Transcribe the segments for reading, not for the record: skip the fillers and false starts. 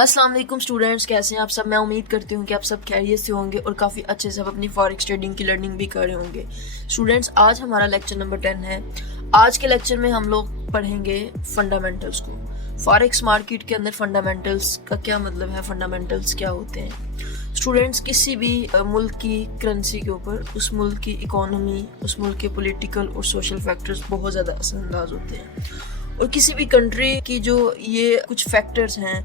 अस्सलाम वालेकुम स्टूडेंट्स, कैसे हैं आप सब। मैं उम्मीद करती हूँ कि आप सब खैरियत से होंगे और काफ़ी अच्छे से अपनी फॉरेक्स ट्रेडिंग की लर्निंग भी कर रहे होंगे। स्टूडेंट्स, आज हमारा लेक्चर नंबर 10 है। आज के लेक्चर में हम लोग पढ़ेंगे फंडामेंटल्स को। फॉरेक्स मार्केट के अंदर फंडामेंटल्स का क्या मतलब है, फंडामेंटल्स क्या होते हैं। स्टूडेंट्स, किसी भी मुल्क की करेंसी के ऊपर उस मुल्क की इकोनॉमी, उस मुल्क के पॉलिटिकल और सोशल फैक्टर्स बहुत ज़्यादा असरअंदाज होते हैं। और किसी भी कंट्री की जो ये कुछ फैक्टर्स हैं,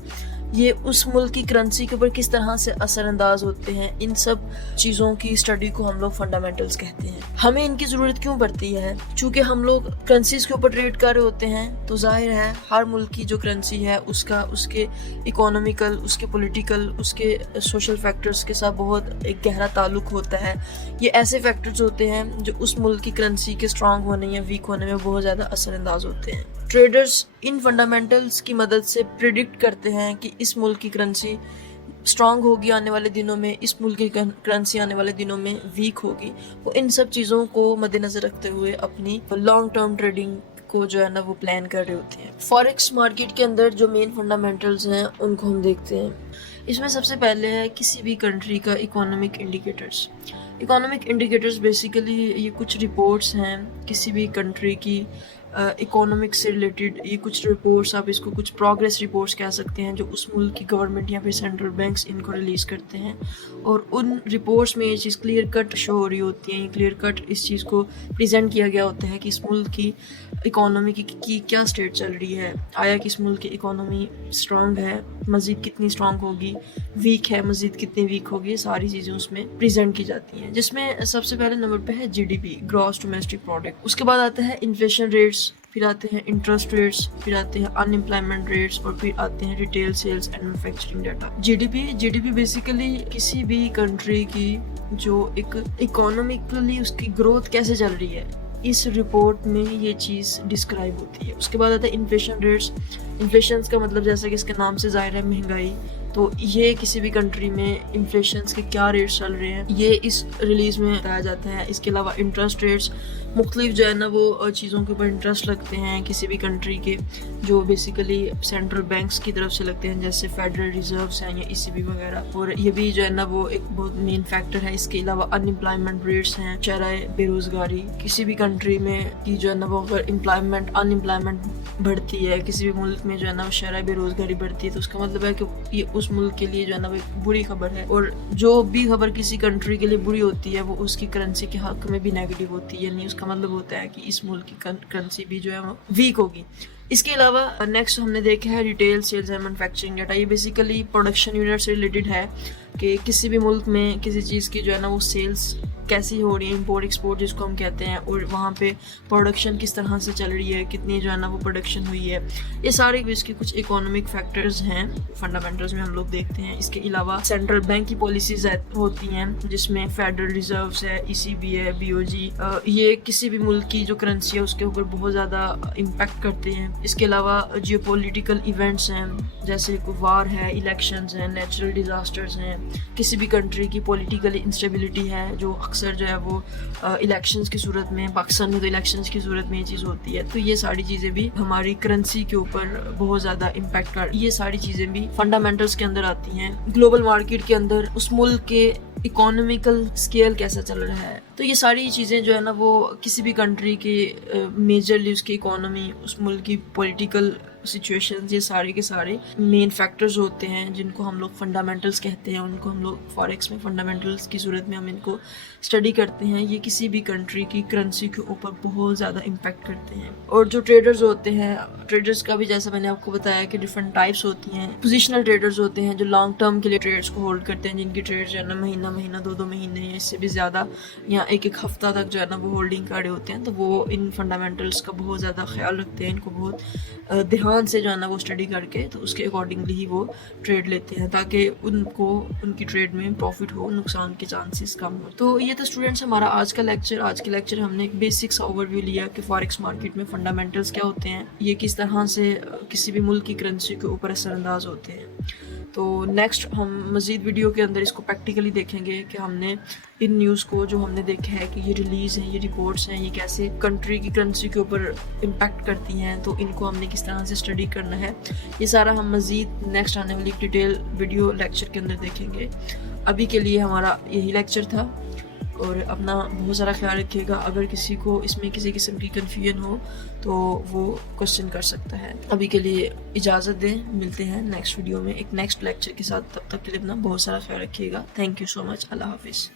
ये उस मुल्क की करेंसी के ऊपर किस तरह से असरअंदाज होते हैं, इन सब चीज़ों की स्टडी को हम लोग फंडामेंटल्स कहते हैं। हमें इनकी ज़रूरत क्यों पड़ती है? चूँकि हम लोग करेंसीज के ऊपर ट्रेड कर रहे होते हैं, तो जाहिर है हर मुल्क की जो करेंसी है उसका उसके इकोनॉमिकल, उसके पॉलिटिकल, उसके सोशल फैक्टर्स के साथ बहुत एक गहरा ताल्लुक होता है। ये ऐसे फैक्टर्स होते हैं जो उस मुल्क की करेंसी के स्ट्रॉन्ग होने या वीक होने में बहुत ज़्यादा असरअंदाज होते हैं। ट्रेडर्स इन फंडामेंटल्स की मदद से प्रिडिक्ट करते हैं कि इस मुल्क की करेंसी स्ट्रॉन्ग होगी आने वाले दिनों में, इस मुल्क की करेंसी आने वाले दिनों में वीक होगी। वो इन सब चीज़ों को मद्देनज़र रखते हुए अपनी लॉन्ग टर्म ट्रेडिंग को जो है ना वो प्लान कर रहे होते हैं। फॉरेक्स मार्केट के अंदर जो मेन फंडामेंटल्स हैं उनको हम देखते हैं। इसमें सबसे पहले है किसी भी कंट्री का economic indicators. Economic indicators basically ये कुछ रिपोर्ट्स हैं किसी भी कंट्री की इकोनॉमिक से रिलेटेड। ये कुछ रिपोर्ट्स, आप इसको कुछ प्रोग्रेस रिपोर्ट्स कह सकते हैं, जो उस मुल्क की गवर्नमेंट या फिर सेंट्रल बैंक्स इनको रिलीज़ करते हैं। और उन रिपोर्ट्स में ये चीज़ क्लियर कट शो हो रही होती है, क्लियर कट इस चीज़ को प्रेजेंट किया गया होता है कि इस मुल्क की इकोनॉमी की क्या स्टेट चल रही है। आया कि इस मुल्क की इकोनॉमी स्ट्रॉन्ग है, मज़ीद कितनी स्ट्रॉन्ग होगी, वीक है, मज़ीद कितनी वीक होगी, ये सारी चीज़ें उसमें प्रेजेंट की जाती हैं। जिसमें सबसे पहले नंबर पे है जीडीपी, ग्रॉस डोमेस्टिक प्रोडक्ट। उसके बाद आता है इन्फ्लेशन रेट्स, फिर आते हैं इंटरेस्ट रेट्स, फिर आते हैं अनएम्प्लॉयमेंट रेट्स, और फिर आते हैं retail sales and manufacturing data. GDP basically किसी भी कंट्री की जो एक इकोनॉमिकली उसकी ग्रोथ कैसे चल रही है, इस रिपोर्ट में ये चीज़ डिस्क्राइब होती है। उसके बाद आता है इन्फ्लेशन रेट्स। इन्फ्लेशन का मतलब जैसा कि इसके नाम से ज़ाहिर है महंगाई, तो ये किसी भी कंट्री में इन्फ्लेशन के क्या रेट्स चल रहे हैं ये इस रिलीज़ में बताया जाता है। इसके अलावा इंटरेस्ट रेट्स, मुख्तलिफ जो है ना वो चीज़ों के ऊपर इंटरेस्ट लगते हैं किसी भी कंट्री के, जो बेसिकली सेंट्रल बैंक्स की तरफ से लगते हैं, जैसे फेडरल रिजर्व्स हैं या ईसीबी वगैरह। और ये भी जो है ना वो एक बहुत मेन फैक्टर है। इसके अलावा अनएम्प्लॉयमेंट रेट्स हैं, शरह बेरोज़गारी। किसी भी कंट्री में की जो है ना वो अगर अनएम्प्लॉयमेंट बढ़ती है, किसी भी मुल्क में जो है ना शरह बेरोज़गारी बढ़ती है, तो उसका मतलब है कि ये उस मुल्क के लिए जो है ना वो एक बुरी खबर है। और जो भी खबर किसी कंट्री के लिए बुरी होती है वो उसकी करेंसी के हक में भी नेगेटिव होती है, यानी उसका मतलब होता है कि इस मुल्क की करेंसी भी जो है वो वीक होगी। इसके अलावा नेक्स्ट हमने देखा है retail sales and manufacturing data. ये बेसिकली प्रोडक्शन यूनिट से रिलेटेड है कि किसी भी मुल्क में किसी चीज़ की जो है ना वो सेल्स कैसी हो रही है, इंपोर्ट एक्सपोर्ट जिसको हम कहते हैं, और वहाँ पे प्रोडक्शन किस तरह से चल रही है, कितनी जो है ना वो प्रोडक्शन हुई है। ये सारे इसके कुछ इकोनॉमिक फैक्टर्स हैं, फंडामेंटल्स में हम लोग देखते हैं। इसके अलावा सेंट्रल बैंक की पॉलिसीज होती हैं, जिसमें फेडरल रिजर्व्स है, ईसीबी है, बीओजी। ये किसी भी मुल्क की जो करेंसी है उसके ऊपर बहुत ज़्यादा इम्पैक्ट करते हैं। इसके अलावा जियोपॉलिटिकल इवेंट्स हैं, जैसे वार है, इलेक्शंस हैं, नेचुरल डिज़ास्टर्स हैं, किसी भी कंट्री की पॉलिटिकल इंस्टेबिलिटी है, जो अक्सर जो है वो इलेक्शंस की सूरत में, पाकिस्तान में तो इलेक्शंस की सूरत में ये चीज़ होती है। तो ये सारी चीज़ें भी हमारी करेंसी के ऊपर बहुत ज़्यादा इम्पैक्ट कर, ये सारी चीज़ें भी फंडामेंटल्स के अंदर आती हैं। ग्लोबल मार्केट के अंदर उस मुल्क के इकोनॉमिकल स्केल कैसा चल रहा है, तो ये सारी चीज़ें जो है ना वो किसी भी कंट्री के मेजरली उसकी इकोनॉमी, उस मुल्क की पॉलिटिकल सिचुएशंस, ये सारे के सारे मेन फैक्टर्स होते हैं जिनको हम लोग फंडामेंटल्स कहते हैं। उनको हम लोग फॉरेक्स में फंडामेंटल्स की सूरत में हम इनको स्टडी करते हैं। ये किसी भी कंट्री की करेंसी के ऊपर बहुत ज़्यादा इम्पैक्ट करते हैं। और जो ट्रेडर्स होते हैं, ट्रेडर्स का भी जैसा मैंने आपको बताया कि डिफरेंट टाइप्स होती हैं। पोजिशनल ट्रेडर्स होते हैं जो लॉन्ग टर्म के लिए ट्रेड्स को होल्ड करते हैं, जिनकी ट्रेड जो है ना महीना 2 महीने या इससे भी ज़्यादा या एक हफ्ता तक जो है ना वो होल्डिंग कर रहे होते हैं। तो वो इन फंडामेंटल्स का बहुत ज़्यादा ख्याल रखते हैं, इनको बहुत ध्यान से जो है ना वो स्टडी करके तो उसके अकॉर्डिंगली ही वो ट्रेड लेते हैं, ताकि उनको उनकी ट्रेड में प्रॉफिट हो, नुकसान के चांसेस कम हो। तो ये तो स्टूडेंट्स हमारा आज का लेक्चर। आज के लेक्चर हमने एक बेसिक सा ओवरव्यू लिया कि फॉरेक्स मार्केट में फंडामेंटल्स क्या होते हैं, ये किस तरह से किसी भी मुल्क की करेंसी के ऊपर असरअंदाज होते हैं। तो नेक्स्ट हम मज़ीद वीडियो के अंदर इसको प्रैक्टिकली देखेंगे कि हमने ان نیوز کو جو ہم نے دیکھا ہے کہ یہ ریلیز ہیں، یہ رپورٹس ہیں، یہ کیسے کنٹری کی کرنسی کے اوپر امپیکٹ کرتی ہیں، تو ان کو ہم نے کس طرح سے اسٹڈی کرنا ہے، یہ سارا ہم مزید نیکسٹ آنے والی ڈیٹیل ویڈیو لیکچر کے اندر دیکھیں گے۔ ابھی کے لیے ہمارا یہی لیکچر تھا، اور اپنا بہت سارا خیال رکھیے گا۔ اگر کسی کو اس میں کسی قسم کی کنفیوژن ہو تو وہ کوسچن کر سکتا ہے۔ ابھی کے لیے اجازت دیں، ملتے ہیں نیکسٹ ویڈیو میں ایک نیکسٹ لیکچر کے ساتھ، تب تک کے لیے اپنا بہت سارا خیال رکھیے گا۔ تھینک یو سو مچ، اللہ حافظ۔